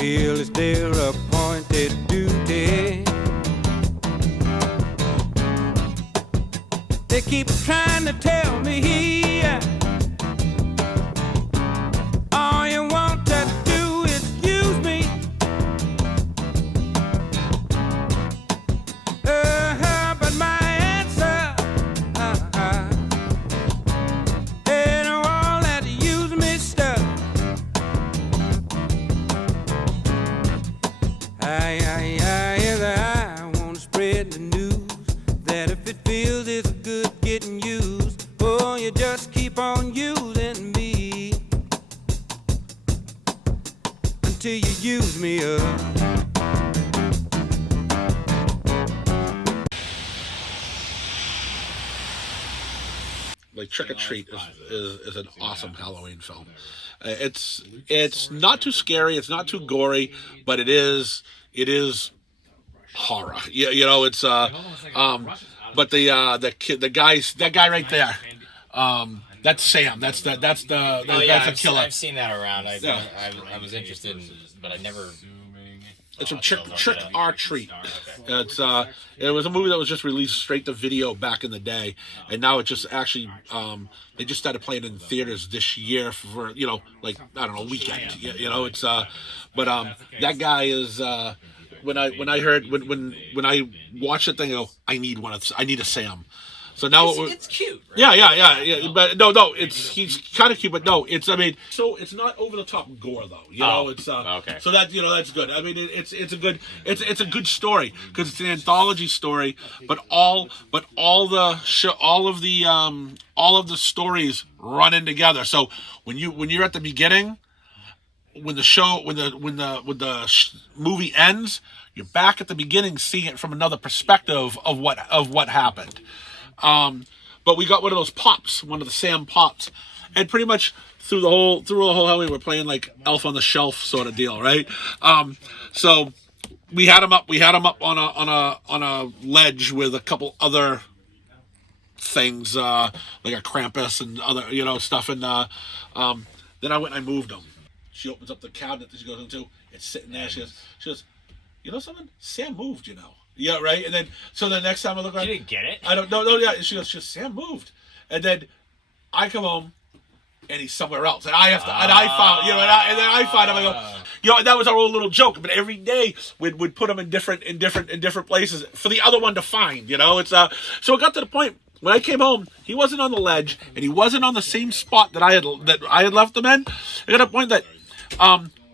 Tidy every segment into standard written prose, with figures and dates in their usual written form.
feel it's their appointed duty. They keep trying to tell me all you want to do is use me. But my answer ain't all that use me stuff. I want to spread the news that if it feels it's good getting used, oh, you just keep on using me until you use me up. Like Trick or Treat is an awesome Halloween film. It's not too scary, it's not too gory, but it is horror. You know, it's but that guy right there, that's Sam. That's the killer. I've seen that around. I was interested in, but I never. It's from Trick or Treat. It was a movie that was just released straight to video back in the day, and now it just actually they just started playing in theaters this year for like I don't know, weekend. It's but that guy is when I heard when I watched the thing, I go, I need a Sam. So now it's cute. Right? Yeah. But no, he's kind of cute, but no, so it's not over the top gore though. It's okay. So that that's good. I mean, it's a good story because it's an anthology story, but all of the stories run in together. So when you're at the beginning, when the movie ends, you're back at the beginning, seeing it from another perspective of what happened. But we got one of those pops, one of the Sam pops, and pretty much through the whole Halloween, we're playing like Elf on the Shelf sort of deal, right? So we had him up on a ledge with a couple other things, like a Krampus and other stuff, and then I went and I moved him. She opens up the cabinet that she goes into. It's sitting there. She goes, you know something? Sam moved, Yeah, right. And then, so the next time I look around, you didn't get it. I don't know. No, yeah. She goes, Sam moved, and then I come home, and he's somewhere else, and I have to, and I found, and then I find him. I go, and that was our old little joke. But every day we'd put him in different places for the other one to find. It's so it got to the point when I came home, he wasn't on the ledge, and he wasn't on the same spot that I had left him in. It got to the point that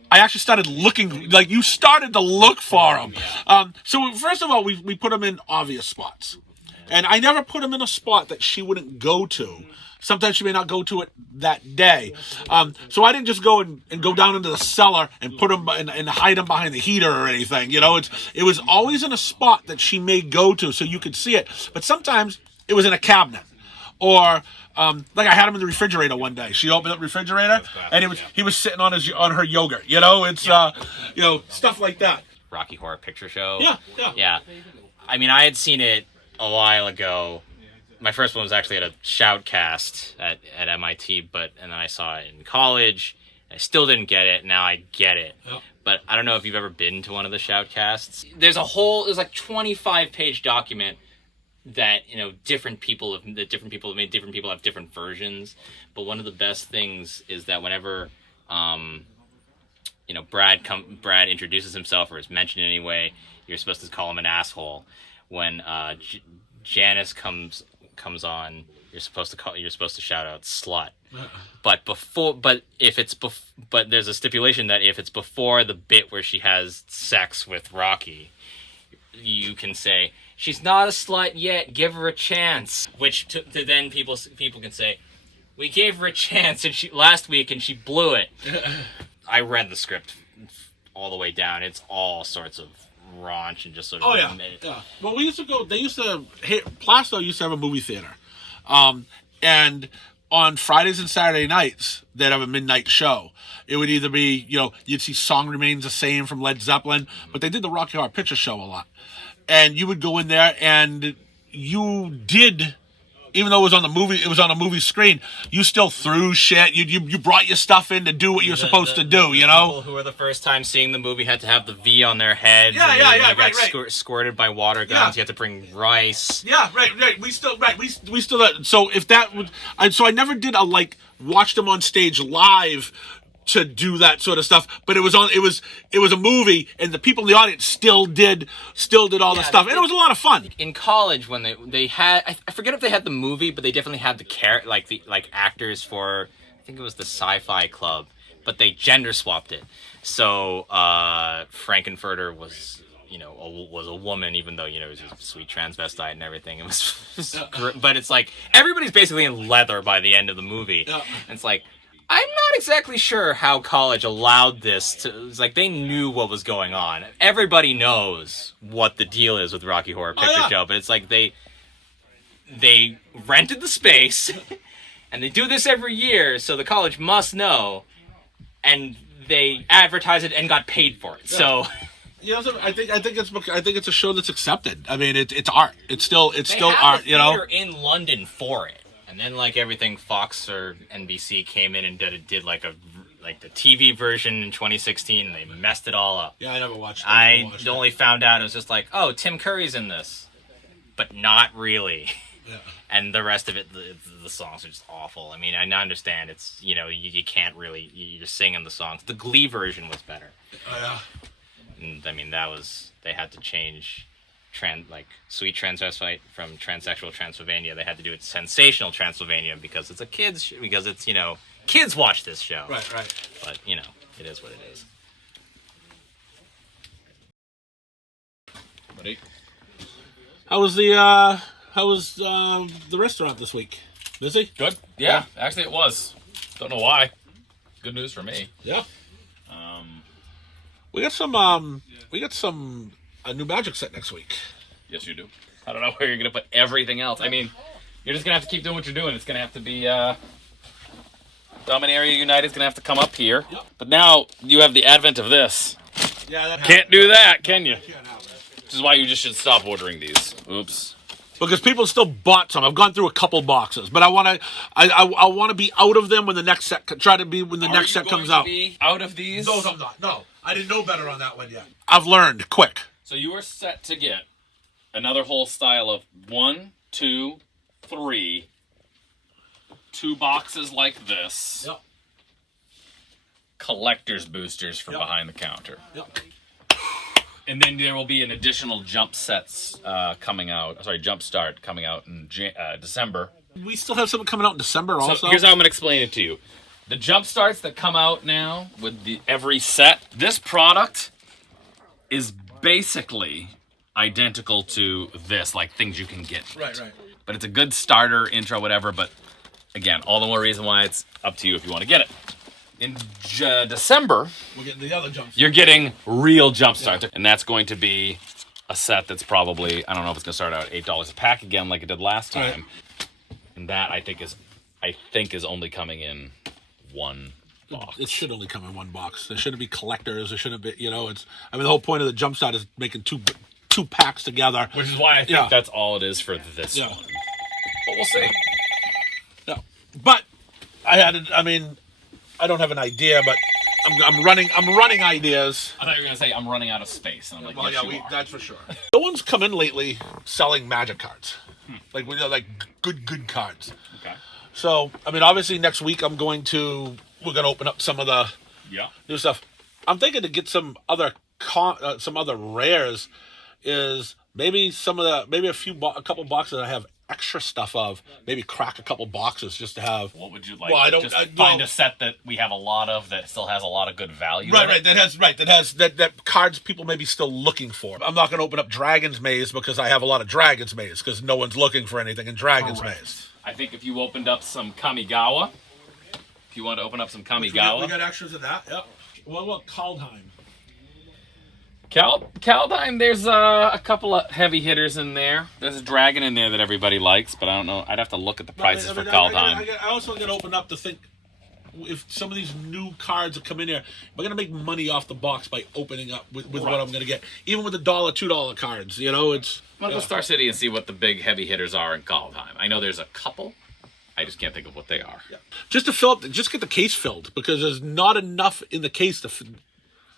I actually started looking, like you started to look for him. So first of all, we put him in obvious spots. And I never put him in a spot that she wouldn't go to. Sometimes she may not go to it that day. So I didn't just go and go down into the cellar and put him and hide him behind the heater or anything. It was always in a spot that she may go to so you could see it. But sometimes it was in a cabinet. Or like I had him in the refrigerator one day. She opened up the refrigerator, and he was sitting on her yogurt. It's stuff like that. Rocky Horror Picture Show. Yeah. I mean, I had seen it a while ago. My first one was actually at a shoutcast at MIT, and then I saw it in college. I still didn't get it. Now I get it. Yep. But I don't know if you've ever been to one of the shoutcasts. There's like 25-page document that different people have made. Different people have different versions, but one of the best things is that whenever Brad introduces himself or is mentioned in any way, you're supposed to call him an asshole. When Janice comes on, you're supposed to shout out slut. But there's a stipulation that if it's before the bit where she has sex with Rocky, you can say, she's not a slut yet, give her a chance. Which to then people can say, we gave her a chance last week and she blew it. I read the script all the way down. It's all sorts of raunch and just sort of... Oh, yeah. Well, Plasto used to have a movie theater. And on Fridays and Saturday nights, they'd have a midnight show. It would either be, you'd see Song Remains the Same from Led Zeppelin, but they did the Rocky Horror Picture Show a lot. And you would go in there and you did even though it was on a movie screen, you still threw shit. You brought your stuff in to do what you're supposed to do, you know? People who were the first time seeing the movie had to have the V on their heads. Yeah, and yeah, they yeah, got right. squirted by water guns. Yeah. You had to bring rice. Yeah, right. We still so if that would, I never did watch them on stage live to do that sort of stuff, but it was a movie, and the people in the audience still did all the stuff, and it was a lot of fun. In college, when they had, I forget if they had the movie, but they definitely had the actors for, I think it was the Sci-Fi Club, but they gender swapped it. So Frankenfurter was, was a woman, even though, he was a sweet transvestite and everything. It was but it's like, everybody's basically in leather by the end of the movie. Yeah. And it's like, I'm not exactly sure how college allowed this to... It's like they knew what was going on. Everybody knows what the deal is with Rocky Horror Picture Show, but it's like they rented the space, and they do this every year, so the college must know, and they advertise it and got paid for it. Yeah. So... Yeah, I think it's a show that's accepted. I mean, it's art. It's still art. They have a theater in London for it. And then, everything, Fox or NBC came in and did the TV version in 2016, and they messed it all up. Yeah, I never watched it. I only found out it was just like, oh, Tim Curry's in this. But not really. Yeah. And the rest of it, the songs are just awful. I mean, I understand it's, you can't really, you're just singing the songs. The Glee version was better. Oh, yeah. And, I mean, they had to change... Sweet Transvestite from Transsexual Transylvania. They had to do it Sensational Transylvania because it's kids watch this show. Right. But, it is what it is. Ready? How was the restaurant this week? Busy? Good. Yeah, actually it was. Don't know why. Good news for me. Yeah. We got some a new Magic set next week. Yes, you do. I don't know where you're going to put everything else. I mean, you're just going to have to keep doing what you're doing. It's going to have to be... Dominaria United's going to have to come up here. Yep. But now you have the advent of this. Yeah, that can't do that, can you? Which is why you just should stop ordering these. Oops. Because people still bought some. I've gone through a couple boxes, but I want to be out of them when the next set next set comes out. Are you going to be out of these? No, I'm not. No, I didn't know better on that one yet. I've learned quick. So you are set to get another whole style of 1, 2, 3, 2 boxes like this. Yep. Collector's boosters for behind the counter. Yep. And then there will be an additional jump sets coming out. Sorry, jump start coming out in December. We still have something coming out in December also. So here's how I'm going to explain it to you. The jump starts that come out now with every set. This product is basically identical to this, like things you can get. Right. But it's a good starter, intro, whatever. But again, all the more reason why it's up to you if you want to get it. In December, we're getting the other jump starts. You're getting real jump starts. Yeah. And that's going to be a set that's probably, I don't know if it's going to start out $8 a pack again like it did last time. Right. And that I think is only coming in one box. It should only come in one box. There shouldn't be collectors. There shouldn't be, the whole point of the jump start is making two packs together. Which is why I think that's all it is for this one. But we'll see. Yeah. But I don't have an idea, but I'm running ideas. I thought you were gonna say I'm running out of space. And I'm like, yes, you are. That's for sure. No one's come in lately selling Magic cards, like good cards. Okay. So obviously next week we're gonna open up some of the new stuff. I'm thinking to get some other rares. Is maybe a couple boxes I have extra stuff of. Maybe crack a couple boxes just to have. What would you like? Well, find a set that we have a lot of that still has a lot of good value. Right. That cards people may be still looking for. I'm not going to open up Dragon's Maze because I have a lot of Dragon's Maze because no one's looking for anything in Dragon's Maze. I think if you opened up some Kamigawa, if you want to open up some Kamigawa, we got extras of that. Yep. What about Kaldheim? Kaldheim, there's a couple of heavy hitters in there. There's a dragon in there that everybody likes, but I don't know. I'd have to look at the prices for Kaldheim. I also got to open up to think if some of these new cards that come in here, am I going to make money off the box by opening up with what I'm going to get? Even with the $1, $2 cards, you know, it's... I'm gonna go Star City and see what the big heavy hitters are in Call Time. I know there's a couple. I just can't think of what they are. Yeah. Just to fill up, just get the case filled, because there's not enough in the case to...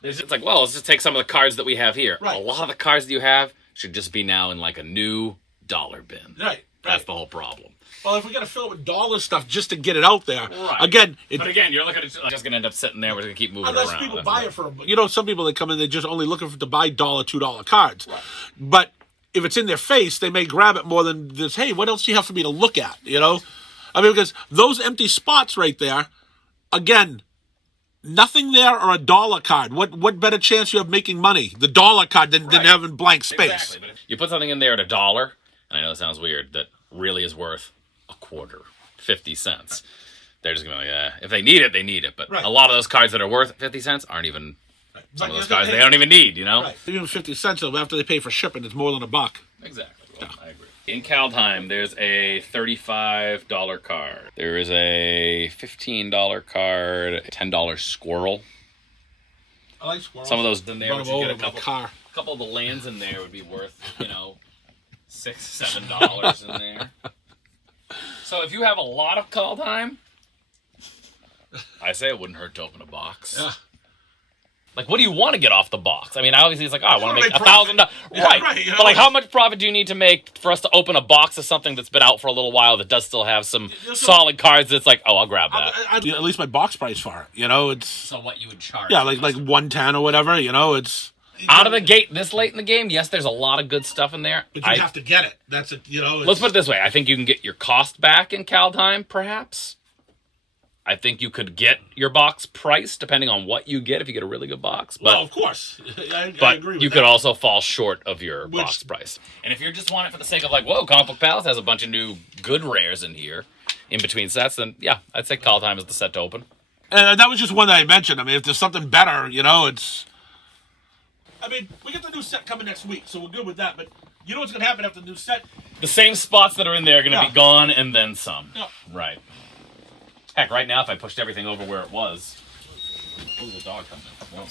It's like, well, let's just take some of the cards that we have here. Right. A lot of the cards that you have should just be now in like a new dollar bin. Right. That's the whole problem. Well, if we got to fill it with dollar stuff just to get it out there, Right. Again, But again, you're looking at it's just going to end up sitting there. We're going to keep moving unless around. people That's buy right. it for, you know, some people that come in, they're just only looking to buy $1, $2 cards. Right. But if it's in their face, they may grab it more than this. Hey, what else do you have for me to look at? You know, I mean, because those empty spots right there, again, nothing there or a dollar card. What better chance you have making money? The dollar card than having blank space. Exactly. But if you put something in there at $1, and I know it sounds weird, that really is worth a quarter, 50 cents. They're just going to be like, if they need it, they need it. But Right. a lot of those cards that are worth 50 cents aren't even some of those cards they don't even need, you know? Right. Even 50 cents after they pay for shipping, it's more than $1. Exactly. Well, I agree. In Kaldheim, there's a $35 card. There is a $15 card, a $10 squirrel. I like squirrels. Some of those in there, Run which them you over get a with my couple, car. couple of the lands in there would be worth, $6, $7 in there. So if you have a lot of Kaldheim, I say it wouldn't hurt to open a box. Yeah. Like, what do you want to get off the box? I mean, obviously, it's like, I want to make make $1,000. Yeah, Right. right, you know, But, like, how much profit do you need to make for us to open a box of something that's been out for a little while that does still have some solid cards that's like, oh, I'll grab that. At least my box price for it. You know, it's... So what you would charge? Yeah, like 110 or whatever, you know, it's... Out of the gate, this late in the game, yes, there's a lot of good stuff in there. But you have to get it. That's it, you know. Let's put it this way. I think you can get your cost back in Kaldheim, perhaps. I think you could get your box price depending on what you get if you get a really good box. But, Well, of course. I but agree with you that. could also fall short of your box price. And if you're just wanting it for the sake of like, whoa, Comic Book Palace has a bunch of new good rares in here in between sets, then yeah, I'd say Kaldheim is the set to open. And that was just one that I mentioned. I mean, if there's something better, you know, it's... I mean, we get the new set coming next week, so we're good with that. But you know what's going to happen after the new set? The same spots that are in there are going to Yeah. be gone and then some. Yeah. Right. Heck, right now, if I pushed everything over where it was... Oh, the dog coming in. Well,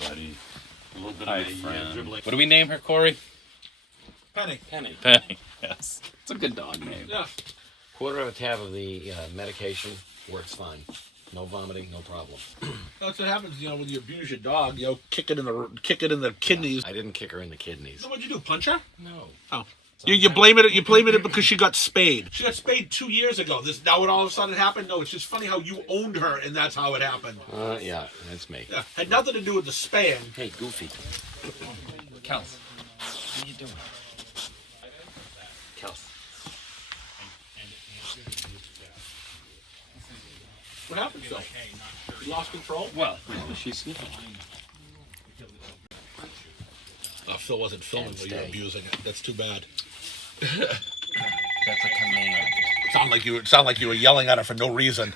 Buddy. A little bit hi, of a friend. dribbling. What do we name her, Corey? Penny. Penny. Penny. Yes. It's a good dog name. Yeah. Quarter of a tab of the medication works fine. No vomiting, no problem. That's what happens, you know, when you abuse your dog. You know, kick it in the kidneys. I didn't kick her in the kidneys. So what'd you do? Punch her? No. Oh. You blame it. You blame it because she got spayed. She got spayed 2 years ago. This now, what all of a sudden happened? No, it's just funny how you owned her, and that's how it happened. Yeah, that's me. Yeah, had nothing to do with the spaying. Hey, Goofy. Kels. What are you doing? Kels. What happened, Phil? You lost control? Well, She's sniffing. Phil wasn't filming And while you were stay. abusing it. That's too bad. that's a command. Sound like you were yelling at her for no reason.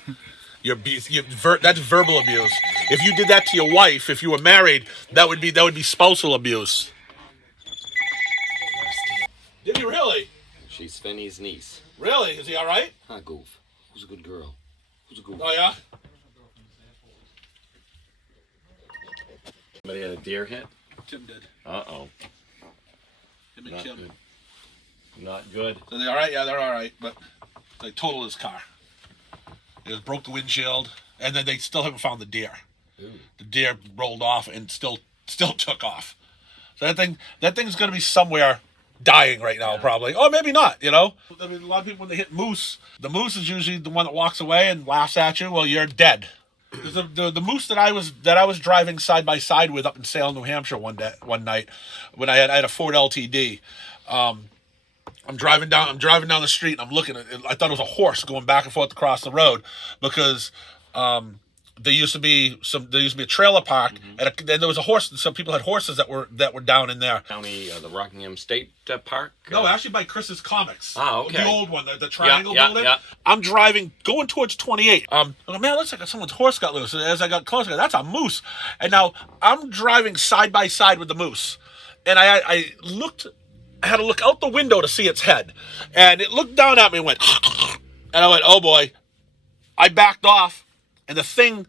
That's verbal abuse. If you did that to your wife, if you were married, that would be spousal abuse. Did he really? She's Finney's niece. Really? Is he all right? Huh, Goof? Who's a good girl? Who's a goof? Oh yeah. Somebody had a deer hit? Tim did. Uh-oh. Him and Not Kim. good. Not good. So they all right? Yeah, they're all right. But they totaled his car. They just broke the windshield, and then they still haven't found the deer. Ooh. The deer rolled off and still took off. So that thing's going to be somewhere dying right now, probably. Or maybe not, you know? I mean, a lot of people, when they hit moose, the moose is usually the one that walks away and laughs at you. Well, you're dead. 'Cause the moose that I was driving side by side with up in Salem, New Hampshire one night when I had a Ford LTD. I'm driving down the street and I'm looking at it. I thought it was a horse going back and forth across the road because there used to be a trailer park and then there was a horse. Some people had horses that were down in there. County, the Rockingham State Park? No, actually by Chris's Comics. Ah, okay. The old one, the triangle Yeah, building. yeah. I'm driving, going towards 28. I'm like, man, it looks like someone's horse got loose. And as I got closer, that's a moose. And now I'm driving side by side with the moose. And I had to look out the window to see its head. And it looked down at me and went, and I went, oh boy. I backed off, and the thing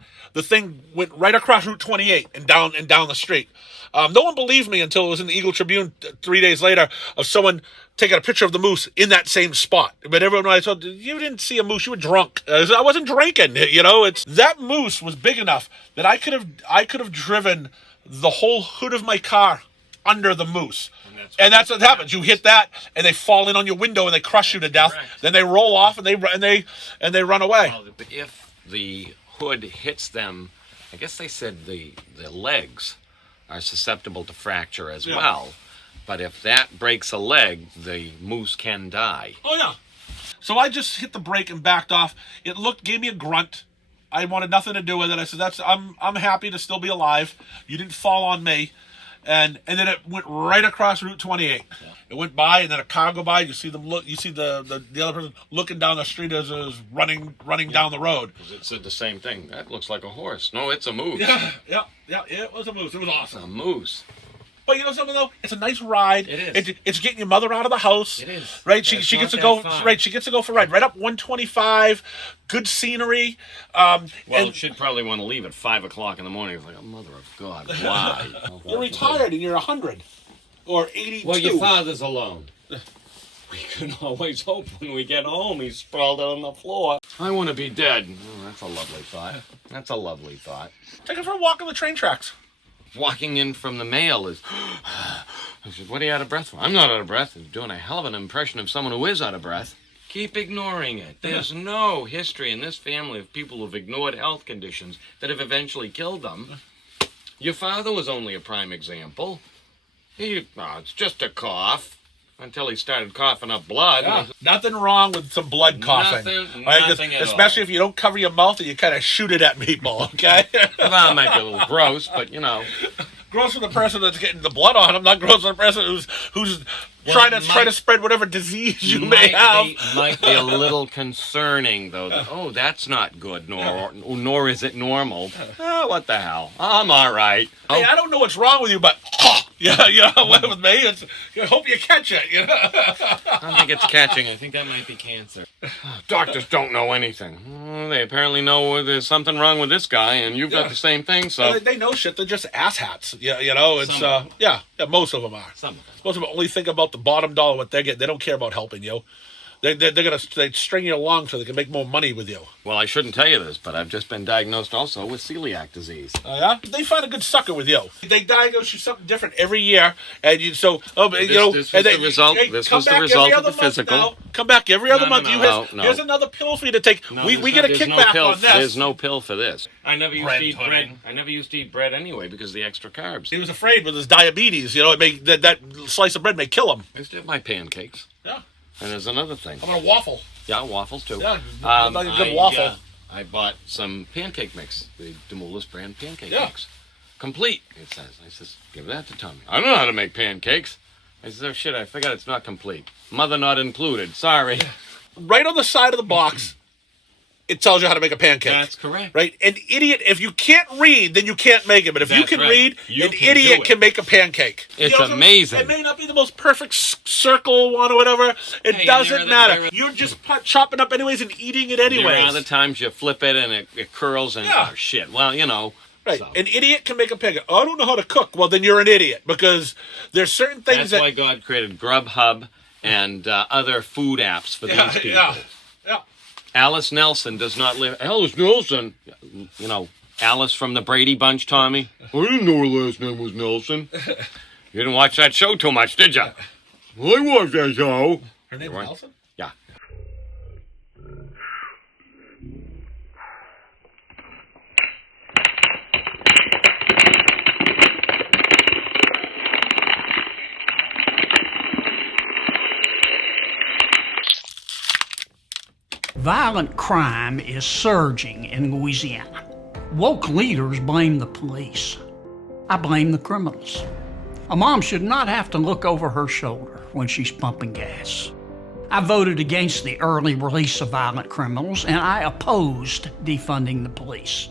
went right across Route 28 and down the street. No one believed me until it was in the Eagle Tribune 3 days later of someone taking a picture of the moose in that same spot. But everyone, I told, you didn't see a moose, you were drunk. I wasn't drinking. It's that moose was big enough that I could have driven the whole hood of my car under the moose. And that's what happens. You hit that, and they fall in on your window, and they crush you to death. Correct. Then they roll off, and they run away. Well, if the hood hits them, I guess they said the legs are susceptible to fracture as well. But if that breaks a leg, the moose can die. Oh yeah. So I just hit the brake and backed off. It gave me a grunt. I wanted nothing to do with it. I said, I'm happy to still be alive. You didn't fall on me. And then it went right across Route 28. Yeah. It went by, and then a car go by. You see them look. You see the other person looking down the street as it was running down the road. Because it said the same thing. That looks like a horse. No, it's a moose. Yeah. It was a moose. It was awesome. A moose. But you know something though? It's a nice ride. It is. It's getting your mother out of the house. It is. Right? She gets to go. Far. Right. She gets to go for a ride. Right up 125. Good scenery. Well, she'd probably want to leave at 5 o'clock in the morning. It's like, oh, mother of God, why? You're retired and you're 100 or 82. Well, your father's alone. We can always hope when we get home he's sprawled out on the floor. I want to be dead. Oh, that's a lovely thought. That's a lovely thought. Take her for a walk on the train tracks. Walking in from the mail is... I said, what are you out of breath for? I'm not out of breath. You're doing a hell of an impression of someone who is out of breath. Keep ignoring it. There's no history in this family of people who've ignored health conditions that have eventually killed them. Your father was only a prime example. It's just a cough. Until he started coughing up blood. Yeah. Nothing wrong with some blood coughing. Nothing at all. Especially if you don't cover your mouth and you kind of shoot it at people, okay? Well, it might be a little gross, but Gross for the person that's getting the blood on him, not gross for the person who's trying to spread whatever disease you may have. Might be a little concerning, though. That's not good, nor is it normal. What the hell? I'm all right. Hey, I don't know what's wrong with you, but with me, I hope you catch it. I don't think it's catching. I think that might be cancer. Doctors don't know anything. They apparently know there's something wrong with this guy, and you've got the same thing. So they know shit. They're just asshats. It's most of them are. Some of them. Most of them only think about the bottom dollar what they get. They don't care about helping you. They string you along so they can make more money with you. Well, I shouldn't tell you this, but I've just been diagnosed also with celiac disease. Oh yeah? They find a good sucker with you. They diagnose you something different every year, and This was the result of the physical. Now. Come back every other month. No. Here's another pill for you to take. We get a kickback on this. There's no pill for this. I never used to eat bread. I never used to eat bread anyway because of the extra carbs. He was afraid with his diabetes. That slice of bread may kill him. I used to have my pancakes. Yeah. And there's another thing. How about a waffle? Yeah, waffles too. Yeah, like a good waffle. I bought some pancake mix, the Demoulas brand pancake mix. Complete, it says. I says, give that to Tommy. I don't know how to make pancakes. I says, oh shit, I forgot it's not complete. Mother not included, sorry. Right on the side of the box, it tells you how to make a pancake. That's correct. Right? An idiot, if you can't read, then you can't make it. But if you can read, an idiot can make a pancake. It's amazing. It may not be the most perfect circle one or whatever. It doesn't matter. You're just chopping up anyways and eating it anyways. There are other times you flip it and it curls and oh shit. Well, Right. So. An idiot can make a pancake. Oh, I don't know how to cook. Well, then you're an idiot because there's certain things That's why God created Grubhub and other food apps for these people. Yeah. Alice Nelson does not live. Alice Nelson, Alice from the Brady Bunch, Tommy. I didn't know her last name was Nelson. You didn't watch that show too much, did you? Well, I watched that show. Her name was Nelson? Yeah. Violent crime is surging in Louisiana. Woke leaders blame the police. I blame the criminals. A mom should not have to look over her shoulder when she's pumping gas. I voted against the early release of violent criminals, and I opposed defunding the police.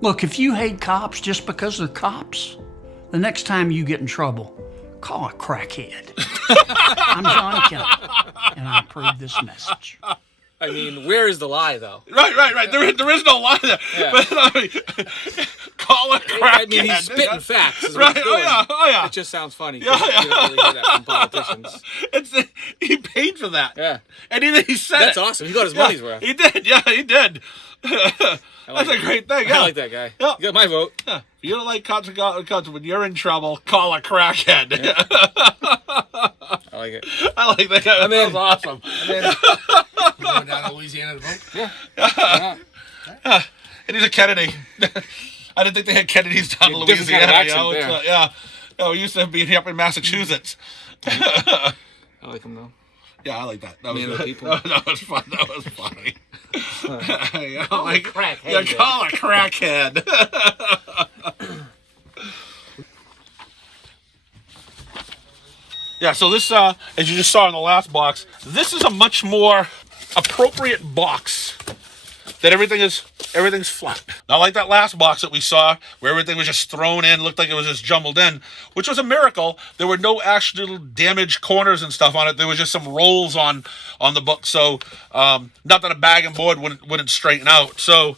Look, if you hate cops just because they're cops, the next time you get in trouble, call a crackhead. I'm John Kelly, and I approve this message. I mean, where is the lie, though? Right. There is no lie there. Yeah. But I mean, call a crackhead. I mean, he's spitting facts. Is what Right? he's doing. Oh yeah. It just sounds funny. Yeah. You don't really hear that from politicians. He paid for that. Yeah. And he said That's it. awesome. He got his money's worth. He did. Yeah, he did. That's a great thing. Yeah. I like that guy. Yeah. You got my vote. Yeah. If you don't like consequences, when you're in trouble, call a crackhead. Yeah. I like it. I like that guy. That's awesome. Going down to Louisiana to vote? Yeah. And he's a Kennedy. I didn't think they had Kennedys down in Different kind Louisiana. of accent there. Yeah. Oh, we used to be up in Massachusetts. I like him, though. Yeah, I like that. That was Man of the good. people. That was fun. That was funny. Call a crackhead. Yeah, call a crackhead. Yeah, so this, as you just saw in the last box, this is a much more appropriate box. That everything's flat. Not like that last box that we saw, where everything was just thrown in, looked like it was just jumbled in, which was a miracle. There were no actual damaged corners and stuff on it. There was just some rolls on the book. So, not that a bag and board wouldn't straighten out. So,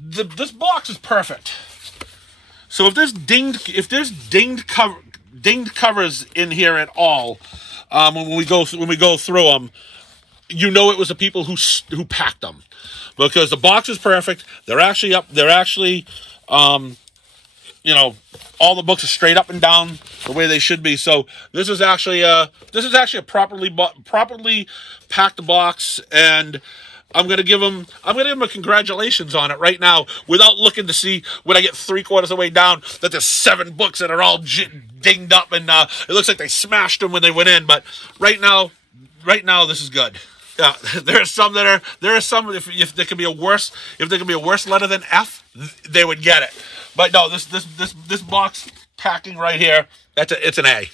this box is perfect. So if there's dinged covers in here at all, when we go through them, you know it was the people who packed them. Because the box is perfect. They're actually up. They're actually, all the books are straight up and down the way they should be. So this is actually a properly packed box, and I'm gonna give them a congratulations on it right now, without looking to see when I get 3/4 of the way down that there's 7 books that are all dinged up, and it looks like they smashed them when they went in. But right now this is good. Yeah, if there could be a worse letter than F, they would get it. But no, this box packing right here, it's an A.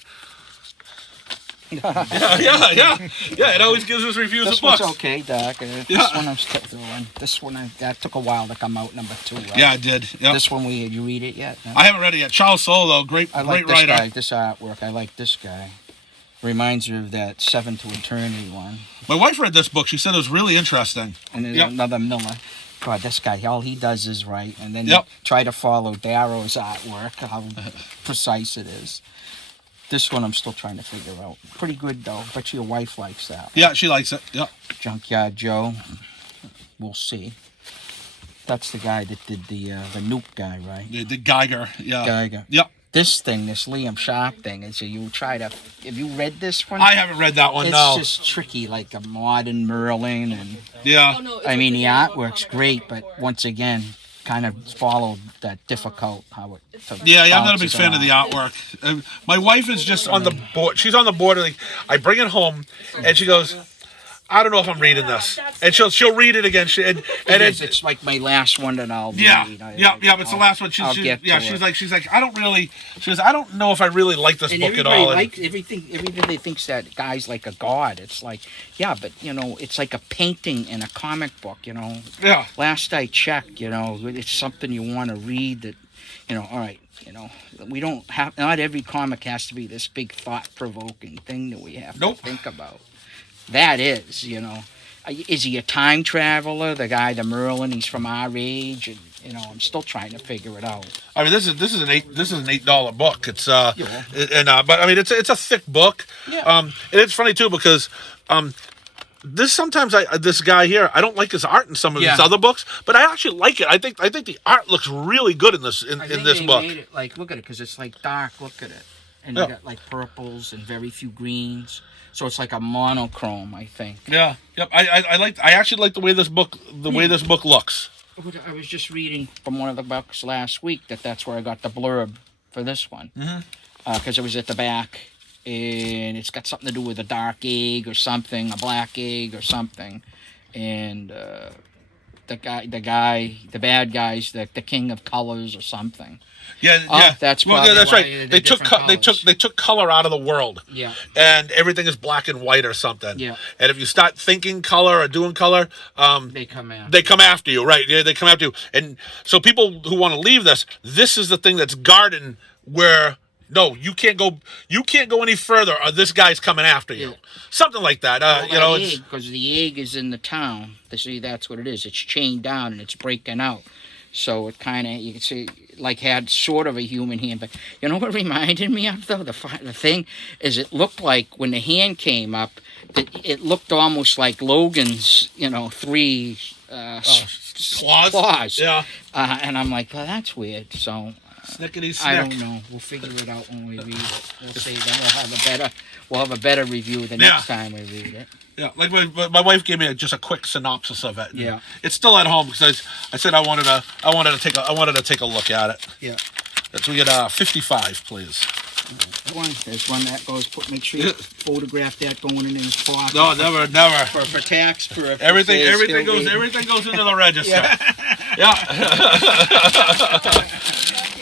Yeah. It always gives us reviews This of books. one's okay, Doc. This one I'm still doing. This one that took a while to come out. Number 2. Right? Yeah, it did. Yep. This one you read it yet? No? I haven't read it yet. Charles Soule, though, great I like writer. this guy. This artwork. I like this guy. Reminds me of that 7 to Eternity one. My wife read this book. She said it was really interesting. And there's Yep. another Miller. God, this guy, all he does is write, and then Yep. you try to follow Darrow's artwork, how precise it is. This one I'm still trying to figure out. Pretty good, though. Bet your wife likes that. Yeah, she likes it. Yep. Junkyard Joe. We'll see. That's the guy that did the Nuke guy, right? The Geiger. Yeah. Geiger. Yep. This thing, this Liam Sharp thing, is have you read this one? I haven't read that one. It's No. just tricky, like a modern Merlin, and Yeah. I mean the artwork's great, but once again, kind of followed that difficult how it. Yeah, I'm not a big bounces fan of the around. artwork. My wife is just on the board. She's on the board. Like, I bring it home, and she goes, I don't know if I'm reading this, and she'll read it again. It's like my last one that I'll read. But it's the last one. She's like, I don't know if I really like this And book at everybody all. likes everything. Everybody thinks that guy's like a god. It's like, yeah, but it's like a painting in a comic book. Yeah. Last I checked, it's something you want to read. That, all right. We don't have. Not every comic has to be this big thought-provoking thing that we have Nope. to think about. That is, is he a time traveler? The guy, the Merlin, he's from our age, and I'm still trying to figure it out. I mean, this is an $8 book. It's but I mean, it's a thick book. Yeah. And it's funny too because this guy here, I don't like his art in some of his other books, but I actually like it. I think the art looks really good in this I think this they book. made it, look at it, because it's like dark. Look at it, and Yeah. you got like purples and very few greens. So it's like a monochrome, I think. Yeah. Yep. I actually like the way this book looks. I was just reading from one of the books last week that's where I got the blurb for this one. Because it was at the back, and it's got something to do with a dark egg or something, a black egg or something, and the bad guy's the king of colors or something. Yeah. That's well, probably that's why right. they're They took different they took color out of the world. Yeah. And everything is black and white or something. Yeah. And if you start thinking color or doing color, They come out. they come after you, right? Yeah, they come after you. And so people who want to leave this is the thing that's guarding where no, you can't go any further, or this guy's coming after you. Yeah. Something like that. It's because the egg is in the town. See, that's what it is. It's chained down and it's breaking out. So it kind of, you can see, like had sort of a human hand. But you know what it reminded me of, though? The thing is, it looked like when the hand came up, that it looked almost like Logan's, 3 claws. Yeah. And I'm like, well, that's weird. So Snickety snick. I don't know. We'll figure it out when we read it. We'll see. Then we'll have a better review the next time we read it. Yeah, like my wife gave me just a quick synopsis of it. Yeah, it's still at home because I said I wanted to take a look at it. Yeah. So we get 55, please. There's one that goes. Make sure you photograph that going in his pocket. No, never. For tax purposes. Everything goes into the register. Yeah.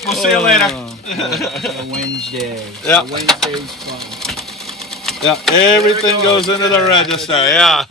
We'll see you later. Wednesday. Yeah. Wednesday's fun. Yeah, everything goes into the register. Yeah.